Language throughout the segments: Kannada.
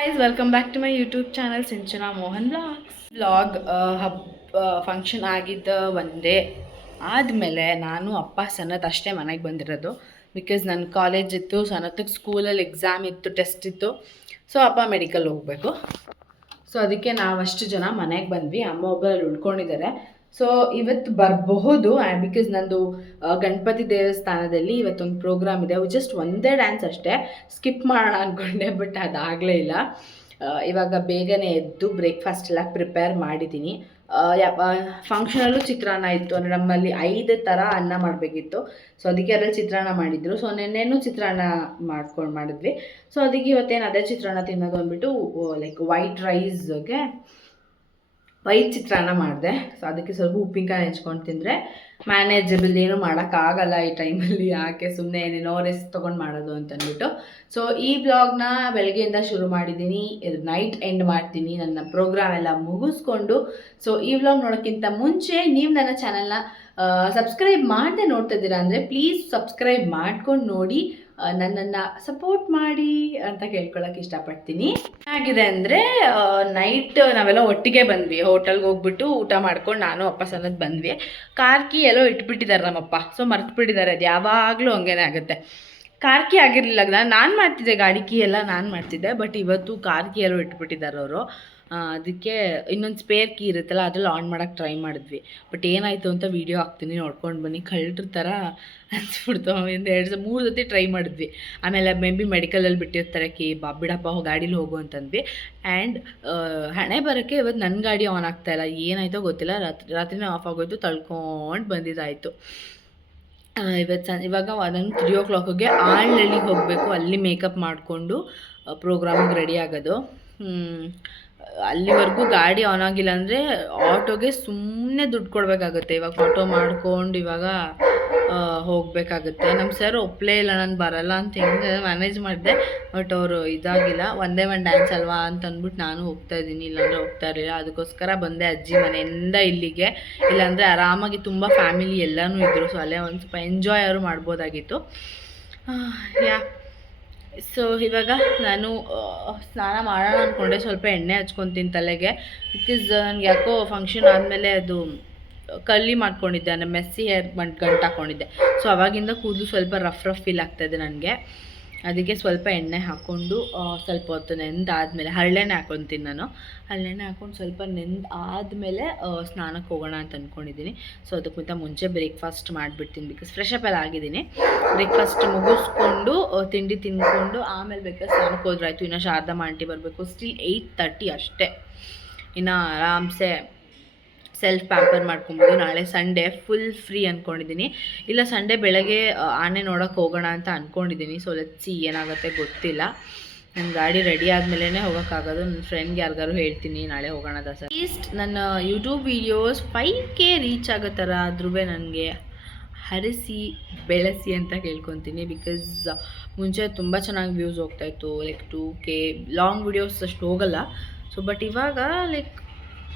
Guys, welcome back to my YouTube channel Sinchana Mohan vlog. Function ಆಗಿದ್ದ ಒಂದೇ ಆದಮೇಲೆ ನಾನು ಅಪ್ಪ ಸನತ್ ಅಷ್ಟೇ ಮನೆಗೆ ಬಂದಿರೋದು. ಬಿಕಾಸ್ ನನ್ನ ಕಾಲೇಜ್ ಇತ್ತು, ಸನತ್ತಿಗೆ ಸ್ಕೂಲಲ್ಲಿ ಎಕ್ಸಾಮ್ ಇತ್ತು, ಟೆಸ್ಟ್ ಇತ್ತು. ಸೊ ಅಪ್ಪ ಮೆಡಿಕಲ್ ಹೋಗಬೇಕು. ಸೊ ಅದಕ್ಕೆ ನಾವಷ್ಟು ಜನ ಮನೆಗೆ ಬಂದ್ವಿ. ಅಮ್ಮ ಒಬ್ಬರಲ್ಲಿ ಉಳ್ಕೊಂಡಿದ್ದಾರೆ. ಸೊ ಇವತ್ತು ಬರಬಹುದು ಬಿಕಾಸ್ ನಂದು ಗಣಪತಿ ದೇವಸ್ಥಾನದಲ್ಲಿ ಇವತ್ತೊಂದು ಪ್ರೋಗ್ರಾಮ್ ಇದೆ. ಜಸ್ಟ್ ಒಂದೇ ಡ್ಯಾನ್ಸ್ ಅಷ್ಟೇ ಸ್ಕಿಪ್ ಮಾಡೋಣ ಅಂದ್ಕೊಂಡೆ, ಬಟ್ ಅದಾಗಲೇ ಇಲ್ಲ. ಇವಾಗ ಬೇಗನೆ ಎದ್ದು ಬ್ರೇಕ್ಫಾಸ್ಟ್ ಎಲ್ಲ ಪ್ರಿಪೇರ್ ಮಾಡಿದ್ದೀನಿ. ಫಂಕ್ಷನಲ್ಲೂ ಚಿತ್ರಾನ್ನ ಇತ್ತು. ಅಂದರೆ ನಮ್ಮಲ್ಲಿ 5 ಥರ ಅನ್ನ ಮಾಡಬೇಕಿತ್ತು. ಸೊ ಅದಕ್ಕೆ ಅದ್ರಲ್ಲಿ ಚಿತ್ರಾನ್ನ ಮಾಡಿದ್ರು. ಸೊ ನೆನ್ನೆನೂ ಚಿತ್ರಾನ್ನ ಮಾಡಿದ್ವಿ. ಸೊ ಅದಕ್ಕೆ ಇವತ್ತೇನು ಅದೇ ಚಿತ್ರಾನ್ನ ತಿನ್ನೋದು ಅಂದ್ಬಿಟ್ಟು ಲೈಕ್ ವೈಟ್ ಚಿತ್ರಾನ್ನ ಮಾಡಿದೆ. ಸೊ ಅದಕ್ಕೆ ಸ್ವಲ್ಪ ಉಪ್ಪಿನಕಾಯಿ ಹೆಚ್ಕೊಂಡು ತಿಂದರೆ ಮ್ಯಾನೇಜಬಲ್. ಏನೂ ಮಾಡೋಕ್ಕಾಗಲ್ಲ ಈ ಟೈಮಲ್ಲಿ, ಯಾಕೆ ಸುಮ್ಮನೆ ಏನೇನೋ ರೆಸ್ಟ್ ತೊಗೊಂಡು ಮಾಡೋದು ಅಂತಂದ್ಬಿಟ್ಟು. ಸೊ ಈ ಬ್ಲಾಗ್ನ ಬೆಳಗ್ಗೆಯಿಂದ ಶುರು ಮಾಡಿದ್ದೀನಿ, ನೈಟ್ ಎಂಡ್ ಮಾಡ್ತೀನಿ ನನ್ನ ಪ್ರೋಗ್ರಾಮ್ ಎಲ್ಲ ಮುಗಿಸ್ಕೊಂಡು. ಸೊ ಈ ಬ್ಲಾಗ್ ನೋಡೋಕ್ಕಿಂತ ಮುಂಚೆ ನೀವು ನನ್ನ ಚಾನಲ್ನ ಸಬ್ಸ್ಕ್ರೈಬ್ ಮಾಡದೆ ನೋಡ್ತಾ ಇದ್ದೀರಾ ಅಂದರೆ ಪ್ಲೀಸ್ ಸಬ್ಸ್ಕ್ರೈಬ್ ಮಾಡ್ಕೊಂಡು ನೋಡಿ, ನನ್ನನ್ನು ಸಪೋರ್ಟ್ ಮಾಡಿ ಅಂತ ಕೇಳ್ಕೊಳ್ಳೋಕೆ ಇಷ್ಟಪಡ್ತೀನಿ. ಏನಾಗಿದೆ ಅಂದರೆ ನೈಟ್ ನಾವೆಲ್ಲ ಒಟ್ಟಿಗೆ ಬಂದ್ವಿ. ಹೋಟೆಲ್ಗೆ ಹೋಗ್ಬಿಟ್ಟು ಊಟ ಮಾಡ್ಕೊಂಡು ನಾನು ಅಪ್ಪ ಸನತ್ ಬಂದ್ವಿ. ಕಾರ್ ಕೀ ಎಲ್ಲೋ ಇಟ್ಬಿಟ್ಟಿದ್ದಾರೆ ನಮ್ಮಪ್ಪ. ಸೊ ಮರ್ತ್ಬಿಟ್ಟಿದ್ದಾರೆ. ಅದು ಯಾವಾಗಲೂ ಹಂಗೇನೆ ಆಗುತ್ತೆ. ಕಾರ್ ಕೀ ಆಗಿರಲಿಲ್ಲ, ನಾನು ಮಾಡ್ತಿದ್ದೆ, ಗಾಡಿ ಕೀ ಎಲ್ಲ ನಾನು ಮಾಡ್ತಿದ್ದೆ. ಬಟ್ ಇವತ್ತು ಕಾರ್ ಕೀ ಎಲ್ಲೋ ಇಟ್ಬಿಟ್ಟಿದ್ದಾರೆ ಅವರು. ಅದಕ್ಕೆ ಇನ್ನೊಂದು ಸ್ಪೇರ್ ಕೀ ಇರುತ್ತಲ್ಲ, ಅದ್ರಲ್ಲಿ ಆನ್ ಮಾಡೋಕ್ಕೆ ಟ್ರೈ ಮಾಡಿದ್ವಿ. ಬಟ್ ಏನಾಯಿತು ಅಂತ ವೀಡಿಯೋ ಹಾಕ್ತೀನಿ, ನೋಡ್ಕೊಂಡು ಬನ್ನಿ. ಕಳ್ಳರ ಥರ ಅನ್ಸ್ಬಿಡ್ತು. 2-3 ಜೊತೆ ಟ್ರೈ ಮಾಡಿದ್ವಿ. ಆಮೇಲೆ ಮೇ ಬಿ ಮೆಡಿಕಲಲ್ಲಿ ಬಿಟ್ಟಿರ್ತಾರೆ ಕೀ, ಬಿಡಪ್ಪ ಗಾಡೀಲಿ ಹೋಗು ಅಂತಂದ್ವಿ. ಆ್ಯಂಡ್ ಹಣೆ ಬರೋಕ್ಕೆ ಇವತ್ತು ನನ್ನ ಗಾಡಿ ಆನ್ ಆಗ್ತಾಯಿಲ್ಲ. ಏನಾಯಿತೋ ಗೊತ್ತಿಲ್ಲ, ರಾತ್ರಿನೇ ಆಫ್ ಆಗೋಯ್ತು. ತಳ್ಕೊಂಡು ಬಂದಿದ್ದಾಯಿತು. ಇವಾಗ ಅದನ್ನು 3 o'clockಗೆ ಆಳ್ನಳ್ಳಿಗೆ ಹೋಗಬೇಕು. ಅಲ್ಲಿ ಮೇಕಪ್ ಮಾಡಿಕೊಂಡು ಪ್ರೋಗ್ರಾಮಿಗೆ ರೆಡಿ ಆಗೋದು. ಅಲ್ಲಿವರೆಗೂ ಗಾಡಿ ಆನ್ ಆಗಿಲ್ಲ ಅಂದರೆ ಆಟೋಗೆ ಸುಮ್ಮನೆ ದುಡ್ಡು ಕೊಡಬೇಕಾಗುತ್ತೆ. ಇವಾಗ ಆಟೋ ಮಾಡ್ಕೊಂಡು ಇವಾಗ ಹೋಗಬೇಕಾಗುತ್ತೆ. ನಮ್ಮ ಸರ್ ಒಪ್ಪಲೇ ಇಲ್ಲ, ನಾನು ಬರಲ್ಲ ಅಂತ ಹೆಂಗೆ ಮ್ಯಾನೇಜ್ ಮಾಡಿದೆ. ಬಟ್ ಅವರು ಇದಾಗಿಲ್ಲ. ಒಂದೇ ಒಂದು ಡ್ಯಾನ್ಸ್ ಅಲ್ವಾ ಅಂತ ಅಂದ್ಬಿಟ್ಟು ನಾನು ಹೋಗ್ತಾಯಿದ್ದೀನಿ, ಇಲ್ಲಾಂದರೆ ಹೋಗ್ತಾ ಇರಲಿಲ್ಲ. ಅದಕ್ಕೋಸ್ಕರ ಬಂದೆ ಅಜ್ಜಿ ಮನೆಯಿಂದ ಇಲ್ಲಿಗೆ. ಇಲ್ಲಾಂದರೆ ಆರಾಮಾಗಿ ತುಂಬ ಫ್ಯಾಮಿಲಿ ಎಲ್ಲನೂ ಇದ್ದರು. ಸೊ ಅಲ್ಲೇ ಒಂದು ಸ್ವಲ್ಪ ಎಂಜಾಯ್ ಅವರು ಮಾಡ್ಬೋದಾಗಿತ್ತು. ಸೊ ಇವಾಗ ನಾನು ಸ್ನಾನ ಮಾಡೋಣ ಅಂದ್ಕೊಂಡೆ. ಸ್ವಲ್ಪ ಎಣ್ಣೆ ಹಚ್ಕೊತೀನಿ ತಲೆಗೆ. ಬಿಕಾಸ್ ನನಗೆ ಯಾಕೋ ಫಂಕ್ಷನ್ ಆದಮೇಲೆ ಅದು ಕರ್ಲಿ ಮಾಡ್ಕೊಂಡಿದ್ದೆ, ನಾನು ಮೆಸ್ಸಿ ಹೇರ್ ಗಂಟು ಹಾಕ್ಕೊಂಡಿದ್ದೆ. ಸೊ ಅವಾಗಿಂದ ಕೂದಲು ಸ್ವಲ್ಪ ರಫ್ ಫೀಲ್ ಆಗ್ತಾಯಿದೆ ನನಗೆ. ಅದಕ್ಕೆ ಸ್ವಲ್ಪ ಎಣ್ಣೆ ಹಾಕ್ಕೊಂಡು ಸ್ವಲ್ಪ ಹೊತ್ತು ನೆಂದಾದಮೇಲೆ ಹರಳೆಣ್ಣೆ ಹಾಕ್ಕೊತೀನಿ ನಾನು. ಹರಳೆಣ್ಣೆ ಹಾಕ್ಕೊಂಡು ಸ್ವಲ್ಪ ಆದಮೇಲೆ ಸ್ನಾನಕ್ಕೆ ಹೋಗೋಣ ಅಂತ ಅಂದ್ಕೊಂಡಿದ್ದೀನಿ. ಸೊ ಅದಕ್ಕಿಂತ ಮುಂಚೆ ಬ್ರೇಕ್ಫಾಸ್ಟ್ ಮಾಡಿಬಿಡ್ತೀನಿ. ಬಿಕಾಸ್ ಫ್ರೆಶ್ ಅಪ್ ಎಲ್ಲ ಆಗಿದ್ದೀನಿ. ಬ್ರೇಕ್ಫಾಸ್ಟ್ ಮುಗಿಸ್ಕೊಂಡು ತಿಂಡಿ ತಿಂದ್ಕೊಂಡು ಆಮೇಲೆ ಬೇಕಾದ್ರೆ ಸ್ನಾನಕ್ಕೆ ಹೋದ್ರಾಯ್ತು. ಇನ್ನು ಶಾರದಮ್ಮ ಆಂಟಿ ಬರಬೇಕು. ಸ್ಟಿಲ್ 8:30 ಅಷ್ಟೇ. ಇನ್ನು ಆರಾಮ್ಸೆ ಸೆಲ್ಫ್ ಪ್ಯಾಂಪರ್ ಮಾಡ್ಕೊಬೋದು. ನಾಳೆ ಸಂಡೇ ಫುಲ್ ಫ್ರೀ ಅಂದ್ಕೊಂಡಿದ್ದೀನಿ. ಇಲ್ಲ ಸಂಡೇ ಬೆಳಗ್ಗೆ ಆನೆ ನೋಡೋಕೆ ಹೋಗೋಣ ಅಂತ ಅಂದ್ಕೊಂಡಿದ್ದೀನಿ. ಸೊ ಲೆಟ್ಸಿ ಏನಾಗುತ್ತೆ ಗೊತ್ತಿಲ್ಲ. ನನ್ನ ಗಾಡಿ ರೆಡಿ ಆದಮೇಲೆ ಹೋಗೋಕ್ಕಾಗೋದು. ನನ್ನ ಫ್ರೆಂಡ್ಗೆ ಯಾರಿಗಾರು ಹೇಳ್ತೀನಿ ನಾಳೆ ಹೋಗೋಣ ದಸರಾ. ಅಟ್ಲೀಸ್ಟ್ ನನ್ನ ಯೂಟ್ಯೂಬ್ ವೀಡಿಯೋಸ್ 5K ರೀಚ್ ಆಗೋ ಥರ ಆದ್ರೂ ನನಗೆ ಹರಿಸಿ ಬೆಳೆಸಿ ಅಂತ ಕೇಳ್ಕೊತೀನಿ. ಬಿಕಾಸ್ ಮುಂಚೆ ತುಂಬ ಚೆನ್ನಾಗಿ ವ್ಯೂಸ್ ಹೋಗ್ತಾಯಿತ್ತು. ಲೈಕ್ 2K ಲಾಂಗ್ ವೀಡಿಯೋಸ್ ಅಷ್ಟು ಹೋಗಲ್ಲ. ಸೊ ಬಟ್ ಇವಾಗ ಲೈಕ್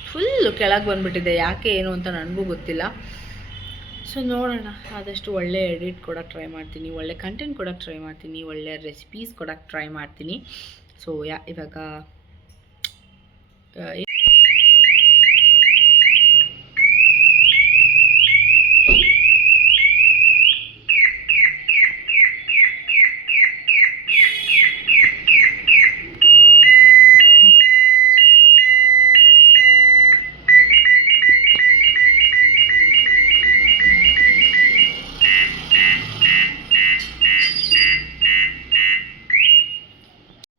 ಫುಲ್ಲು ಕೆಳಗೆ ಬಂದುಬಿಟ್ಟಿದೆ. ಯಾಕೆ ಏನು ಅಂತ ನನಗೂ ಗೊತ್ತಿಲ್ಲ. ಸೊ ನೋಡೋಣ, ಆದಷ್ಟು ಒಳ್ಳೆ ಎಡಿಟ್ ಕೊಡೋಕ್ಕೆ ಟ್ರೈ ಮಾಡ್ತೀನಿ, ಒಳ್ಳೆ ಕಂಟೆಂಟ್ ಕೊಡೋಕ್ಕೆ ಟ್ರೈ ಮಾಡ್ತೀನಿ, ಒಳ್ಳೆ ರೆಸಿಪೀಸ್ ಕೊಡೋಕ್ಕೆ ಟ್ರೈ ಮಾಡ್ತೀನಿ. ಸೊ ಇವಾಗ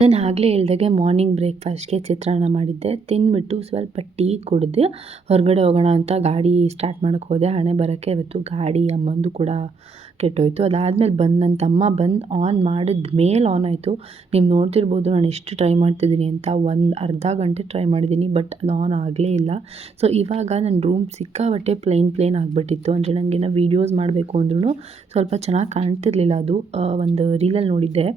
ನಾನು ಆಗಲೇ ಹೇಳ್ದಾಗೆ ಮಾರ್ನಿಂಗ್ ಬ್ರೇಕ್ಫಾಸ್ಟ್ಗೆ ಚಿತ್ರಾನ್ನ ಮಾಡಿದ್ದೆ. ತಿಂದ್ಬಿಟ್ಟು ಸ್ವಲ್ಪ ಟೀ ಕುಡಿದು ಹೊರಗಡೆ ಹೋಗೋಣ ಅಂತ ಗಾಡಿ ಸ್ಟಾರ್ಟ್ ಮಾಡೋಕ್ಕೆ ಹೋದೆ. ಹಣೆ ಬರೋಕ್ಕೆ ಇವತ್ತು ಗಾಡಿ ಅಮ್ಮಂದು ಕೂಡ ಕೆಟ್ಟೋಯ್ತು. ಅದಾದಮೇಲೆ ನನ್ನ ತಮ್ಮ ಆನ್ ಮಾಡಿದ ಮೇಲೆ ಆನ್ ಆಯಿತು. ನೀವು ನೋಡ್ತಿರ್ಬೋದು ನಾನು ಎಷ್ಟು ಟ್ರೈ ಮಾಡ್ತಿದ್ದೀನಿ ಅಂತ. ಒಂದು ಅರ್ಧ ಗಂಟೆ ಟ್ರೈ ಮಾಡಿದ್ದೀನಿ, ಬಟ್ ಅದು ಆನ್ ಆಗಲೇ ಇಲ್ಲ. ಸೊ ಇವಾಗ ನನ್ನ ರೂಮ್ ಸಿಕ್ಕಾಪಟ್ಟೆ ಪ್ಲೇನ್ ಆಗಿಬಿಟ್ಟಿತ್ತು. ಅಂದರೆ ನನಗೇನೋ ವೀಡಿಯೋಸ್ ಮಾಡಬೇಕು ಅಂದ್ರೂ ಸ್ವಲ್ಪ ಚೆನ್ನಾಗಿ ಕಾಣ್ತಿರ್ಲಿಲ್ಲ. ಅದು ಒಂದು ರೀಲಲ್ಲಿ ನೋಡಿದ್ದೆ,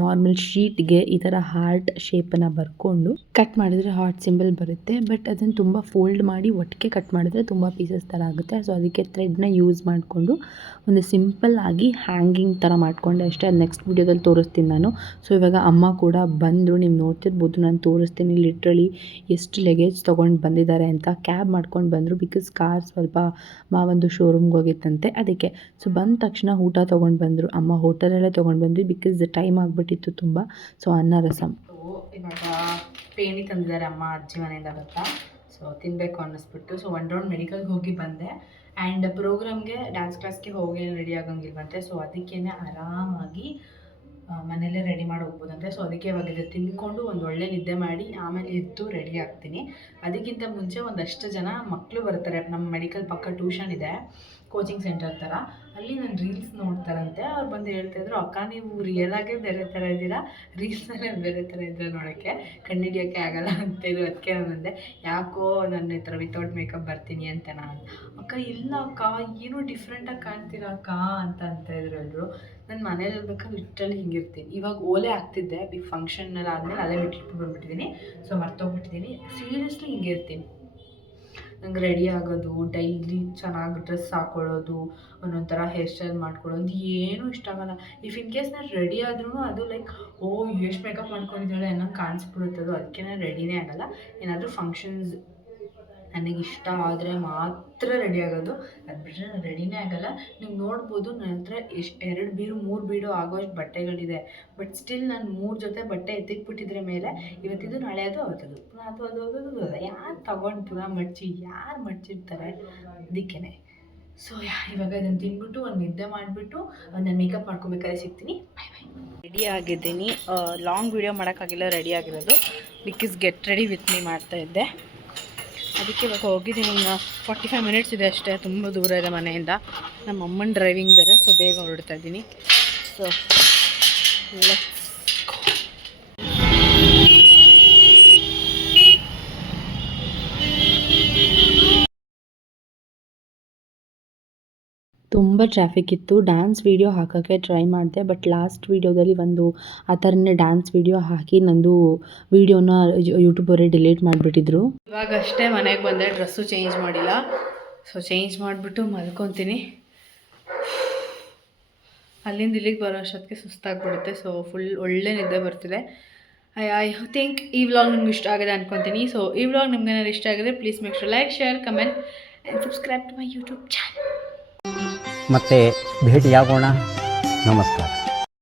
ನಾರ್ಮಲ್ ಶೀಟ್ಗೆ ಈ ಥರ ಹಾರ್ಟ್ ಶೇಪನ್ನು ಬರ್ಕೊಂಡು ಕಟ್ ಮಾಡಿದರೆ ಹಾರ್ಟ್ ಸಿಂಬಲ್ ಬರುತ್ತೆ. ಬಟ್ ಅದನ್ನು ತುಂಬ ಫೋಲ್ಡ್ ಮಾಡಿ ಒಟ್ಟಿಗೆ ಕಟ್ ಮಾಡಿದ್ರೆ ತುಂಬ ಪೀಸಸ್ ಥರ ಆಗುತ್ತೆ. ಸೊ ಅದಕ್ಕೆ ಥ್ರೆಡ್ನ ಯೂಸ್ ಮಾಡಿಕೊಂಡು ಒಂದು ಸಿಂಪಲ್ ಆಗಿ ಹ್ಯಾಂಗಿಂಗ್ ಥರ ಮಾಡಿಕೊಂಡೆ ಅಷ್ಟೇ. ಅದು ನೆಕ್ಸ್ಟ್ ವೀಡಿಯೋದಲ್ಲಿ ತೋರಿಸ್ತೀನಿ ನಾನು. ಸೊ ಇವಾಗ ಅಮ್ಮ ಕೂಡ ಬಂದರು, ನೀವು ನೋಡ್ತಿರ್ಬೋದು, ನಾನು ತೋರಿಸ್ತೀನಿ ಲಿಟ್ರಲಿ ಎಷ್ಟು ಲಗೇಜ್ ತೊಗೊಂಡು ಬಂದಿದ್ದಾರೆ ಅಂತ. ಕ್ಯಾಬ್ ಮಾಡ್ಕೊಂಡು ಬಂದರು, ಬಿಕಾಸ್ ಕಾರ್ ಸ್ವಲ್ಪ ಮಾವಂದು ಶೋರೂಮ್ಗೆ ಹೋಗಿತ್ತಂತೆ ಅದಕ್ಕೆ. ಸೊ ಬಂದ ತಕ್ಷಣ ಊಟ ತೊಗೊಂಡು ಬಂದರು. ಅಮ್ಮ ಹೋಟೆಲಲ್ಲೇ ತೊಗೊಂಡು ಬಂದ್ವಿ, ಬಿಕಾಸ್ ಟೈಮ್ ಆಗಿಬಿಟ್ಟಿತ್ತು ತುಂಬ. ಸೊ ಅನ್ನ ರಸಂ. ಇವಾಗ ಪೇಣಿ ತಂದಿದ್ದಾರೆ ಅಮ್ಮ ಅಜ್ಜಿ ಮನೆಯಿಂದ ಬರ್ತಾ. ಸೊ ತಿನ್ನಬೇಕು ಅನ್ನಿಸ್ಬಿಟ್ಟು ಸೊ 1 ರೌಂಡ್ ಮೆಡಿಕಲ್ಗೆ ಹೋಗಿ ಬಂದೆ. ಆ್ಯಂಡ್ ಪ್ರೋಗ್ರಾಮ್ಗೆ ಡ್ಯಾನ್ಸ್ ಕ್ಲಾಸ್ಗೆ ಹೋಗಿ ರೆಡಿ ಆಗಂಗಿಲ್ವಂತೆ. ಸೊ ಅದಕ್ಕೇ ಆರಾಮಾಗಿ ಮನೆಯಲ್ಲೇ ರೆಡಿ ಮಾಡಿ ಹೋಗ್ಬೋದಂತೆ. ಸೊ ಅದಕ್ಕೆ ಇವಾಗ ಇದು ತಿಂದ್ಕೊಂಡು ಒಂದು ಒಳ್ಳೆ ನಿದ್ದೆ ಮಾಡಿ ಆಮೇಲೆ ಎದ್ದು ರೆಡಿ ಆಗ್ತೀನಿ. ಅದಕ್ಕಿಂತ ಮುಂಚೆ ಒಂದಷ್ಟು ಜನ ಮಕ್ಕಳು ಬರ್ತಾರೆ. ನಮ್ಮ ಮೆಡಿಕಲ್ ಪಕ್ಕ ಟ್ಯೂಷನ್ ಇದೆ, ಕೋಚಿಂಗ್ ಸೆಂಟರ್ ಥರ. ಅಲ್ಲಿ ನಾನು ರೀಲ್ಸ್ ನೋಡ್ತಾರಂತೆ. ಅವ್ರು ಬಂದು ಹೇಳ್ತಾಯಿದ್ರು, ಅಕ್ಕ ನೀವು ರಿಯಲಾಗೇ ಬೇರೆ ಥರ ಇದ್ದೀರಾ, ರೀಲ್ಸಲ್ಲೇ ಬೇರೆ ಥರ ಇದ್ರೆ ನೋಡೋಕ್ಕೆ ಕಂಡುಹಿಡಿಯೋಕ್ಕೆ ಆಗಲ್ಲ ಅಂತಿದ್ರು. ಅದಕ್ಕೆ ನಾನು ಅಂದೆ, ಯಾಕೋ ನನ್ನ ಈ ಥರ ವಿತೌಟ್ ಮೇಕಪ್ ಬರ್ತೀನಿ ಅಂತ. ನಾನು ಅಕ್ಕ ಇಲ್ಲ ಅಕ್ಕ ಏನೋ ಡಿಫ್ರೆಂಟಾಗಿ ಕಾಣ್ತೀರಾ ಅಕ್ಕ ಅಂತ ಇದ್ರು ಎಲ್ಲರೂ. ನಾನು ಮನೇಲಿ ಇರ್ಬೇಕಾದ್ರೆ ಲಿಟ್ರಲಿ ಹಿಂಗಿರ್ತೀನಿ. ಇವಾಗ ಓಲೆ ಆಗ್ತಿದ್ದೆ ಬಿಗ್ ಫಂಕ್ಷನಲ್ಲಿ ಆದಮೇಲೆ ಅಲ್ಲೇ ಬಿಟ್ಟು ಬಂದುಬಿಟ್ಟಿದ್ದೀನಿ. ಸೊ ಮರ್ತೋಗ್ಬಿಟ್ಟಿದ್ದೀನಿ. ಸೀರಿಯಸ್ಲಿ ಹಿಂಗೆ ಇರ್ತೀನಿ. ನಂಗೆ ರೆಡಿ ಆಗೋದು, ಡೈಲಿ ಚೆನ್ನಾಗಿ ಡ್ರೆಸ್ ಹಾಕ್ಕೊಳ್ಳೋದು, ಒಂದೊಂಥರ ಹೇರ್ ಸ್ಟೈಲ್ ಮಾಡ್ಕೊಳ್ಳೋದು ಏನೂ ಇಷ್ಟ ಆಗಲ್ಲ. ಇಫ್ ಇನ್ ಕೇಸ್ ನಾನು ರೆಡಿ ಆದ್ರೂ ಅದು ಲೈಕ್ ಎಷ್ಟು ಮೇಕಪ್ ಮಾಡ್ಕೊಂಡಿದ್ದಾಳೆ ಅನ್ನೋ ಕಾಣಿಸ್ಬಿಡುತ್ತೆ. ಅದು ಅದಕ್ಕೆ ನಾನು ರೆಡಿನೇ ಆಗಲ್ಲ. ಏನಾದರೂ ಫಂಕ್ಷನ್ಸ್ ನನಗೆ ಇಷ್ಟ ಆದರೆ ಮಾತ್ರ ರೆಡಿ ಆಗೋದು. ಅದು ಬಿಟ್ಟರೆ ನಾನು ರೆಡಿನೇ ಆಗಲ್ಲ. ನೀವು ನೋಡ್ಬೋದು ನನ್ನ ಹತ್ರ 2 ಬೀರು 3 ಬೀಡು ಆಗೋಷ್ಟು ಬಟ್ಟೆಗಳಿದೆ. ಬಟ್ ಸ್ಟಿಲ್ ನಾನು 3 ಜೊತೆ ಬಟ್ಟೆ ಎತ್ತಿಟ್ಬಿಟ್ಟಿದ್ರೆ ಮೇಲೆ ಇವತ್ತಿದು ನಾಳೆ ಅದು ಅವತ್ತದು ಪುನಃ ಅದು ಯಾರು ತಗೊಂಡು ಪುನಃ ಯಾರು ಮಡ್ಚಿರ್ತಾರೆ ಅದಕ್ಕೇ. ಸೊ ಇವಾಗ ಇದನ್ನು ತಿಂದ್ಬಿಟ್ಟು ಒಂದು ನಿದ್ದೆ ಮಾಡಿಬಿಟ್ಟು ನಾನು ಮೇಕಪ್ ಮಾಡ್ಕೊಬೇಕಾದ್ರೆ ಸಿಗ್ತೀನಿ. ಬಾಯ್ ಬಾಯ್. ರೆಡಿ ಆಗಿದ್ದೀನಿ. ಲಾಂಗ್ ವೀಡಿಯೋ ಮಾಡೋಕ್ಕಾಗಿಲ್ಲ ರೆಡಿ ಆಗಿರೋದು, because get ready with me ಮಾಡ್ತಾಯಿದ್ದೆ. ಅದಕ್ಕೆ ಇವಾಗ ಹೋಗಿದ್ದೀನಿ. 45 ಮಿನಿಟ್ಸ್ ಇದೆ ಅಷ್ಟೇ, ತುಂಬ ದೂರ ಇದೆ ಮನೆಯಿಂದ. ನಮ್ಮ ಅಮ್ಮನ ಡ್ರೈವಿಂಗ್ ಬೇರೆ, ಸೊ ಬೇಗ ಹೊರಡ್ತಾ ಇದ್ದೀನಿ. ಸೊ ತುಂಬ ಟ್ರಾಫಿಕ್ ಇತ್ತು. ಡ್ಯಾನ್ಸ್ ವೀಡಿಯೋ ಹಾಕೋಕ್ಕೆ ಟ್ರೈ ಮಾಡಿದೆ, ಬಟ್ ಲಾಸ್ಟ್ ವೀಡಿಯೋದಲ್ಲಿ ಒಂದು ಆ ಥರನೇ ಡ್ಯಾನ್ಸ್ ವೀಡಿಯೋ ಹಾಕಿ ನಂದು ವೀಡಿಯೋನ ಯೂಟ್ಯೂಬವರೇ ಡಿಲೀಟ್ ಮಾಡಿಬಿಟ್ಟಿದ್ರು. ಇವಾಗ ಅಷ್ಟೇ ಮನೆಗೆ ಬಂದೆ, ಡ್ರೆಸ್ಸು ಚೇಂಜ್ ಮಾಡಿಲ್ಲ. ಸೊ ಚೇಂಜ್ ಮಾಡಿಬಿಟ್ಟು ಮಲ್ಕೊತೀನಿ. ಅಲ್ಲಿಂದ ಇಲ್ಲಿಗೆ ಬರೋ ಅಷ್ಟೊತ್ತಿಗೆ ಸುಸ್ತಾಗ್ಬಿಡುತ್ತೆ. ಸೊ ಫುಲ್ ಒಳ್ಳೆ ನಿದ್ದೆ ಬರ್ತಿದೆ. ಐ ಥಿಂಕ್ ಈ ವ್ಲಾಗ್ ನಿಮ್ಗೆ ಇಷ್ಟ ಆಗಿದೆ ಅಂದ್ಕೊತೀನಿ. ಸೊ ಈ ವ್ಲಾಗ್ ನಿಮ್ಗೆ ಏನಾದ್ರು ಇಷ್ಟ ಆಗಿದೆ please make sure like, share, comment and subscribe to my YouTube channel. ಮತ್ತೆ ಭೇಟಿಯಾಗೋಣ. ನಮಸ್ಕಾರ.